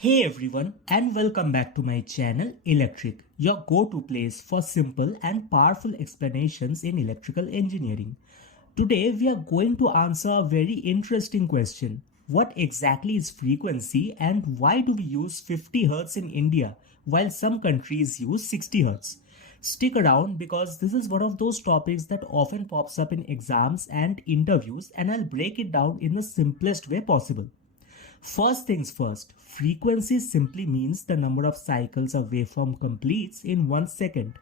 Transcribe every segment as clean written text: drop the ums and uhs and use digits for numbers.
Hey everyone, and welcome back to my channel Electric, your go-to place for simple and powerful explanations in electrical engineering. Today we are going to answer a very interesting question. What exactly is frequency and why do we use 50 Hz in India while some countries use 60 Hz? Stick around because this is one of those topics that often pops up in exams and interviews, and I'll break it down in the simplest way possible. First things first, frequency simply means the number of cycles a waveform completes in 1 second.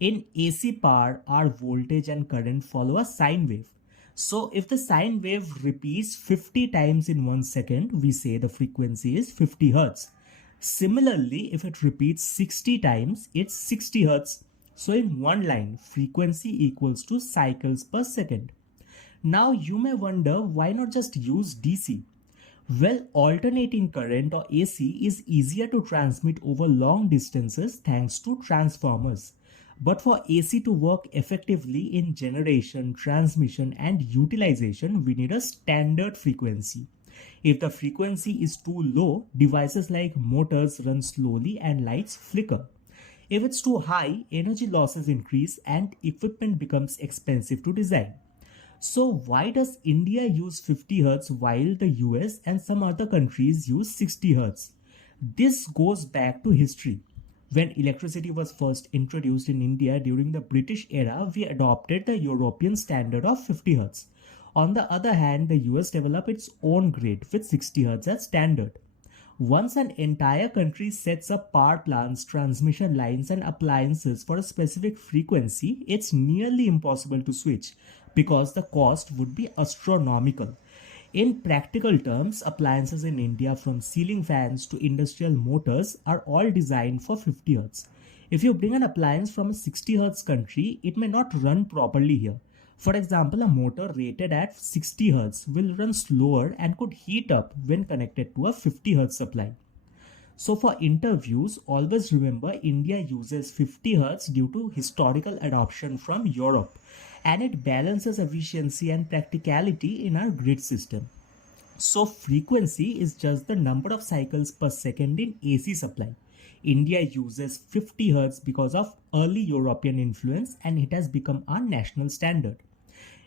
In AC power, our voltage and current follow a sine wave. So if the sine wave repeats 50 times in 1 second, we say the frequency is 50 Hz. Similarly, if it repeats 60 times, it's 60 Hz. So in one line, frequency equals to cycles per second. Now you may wonder, why not just use DC? Well, alternating current or AC is easier to transmit over long distances thanks to transformers. But for AC to work effectively in generation, transmission and utilization, we need a standard frequency. If the frequency is too low, devices like motors run slowly and lights flicker. If it's too high, energy losses increase and equipment becomes expensive to design. So why does India use 50 Hz while the US and some other countries use 60 Hz? This goes back to history. When electricity was first introduced in India during the British era, we adopted the European standard of 50 Hz. On the other hand, the US developed its own grid with 60 Hz as standard. Once an entire country sets up power plants, transmission lines, and appliances for a specific frequency, it's nearly impossible to switch because the cost would be astronomical. In practical terms, appliances in India, from ceiling fans to industrial motors, are all designed for 50 Hz. If you bring an appliance from a 60 Hz country, it may not run properly here. For example, a motor rated at 60 Hz will run slower and could heat up when connected to a 50 Hz supply. So for interviews, always remember India uses 50 Hz due to historical adoption from Europe, and it balances efficiency and practicality in our grid system. So frequency is just the number of cycles per second in AC supply. India uses 50 Hz because of early European influence, and it has become our national standard.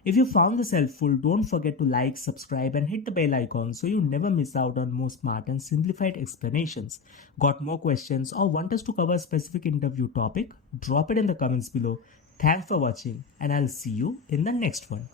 If you found this helpful, don't forget to like, subscribe and hit the bell icon so you never miss out on more smart and simplified explanations. Got more questions or want us to cover a specific interview topic? Drop it in the comments below. Thanks for watching and I'll see you in the next one.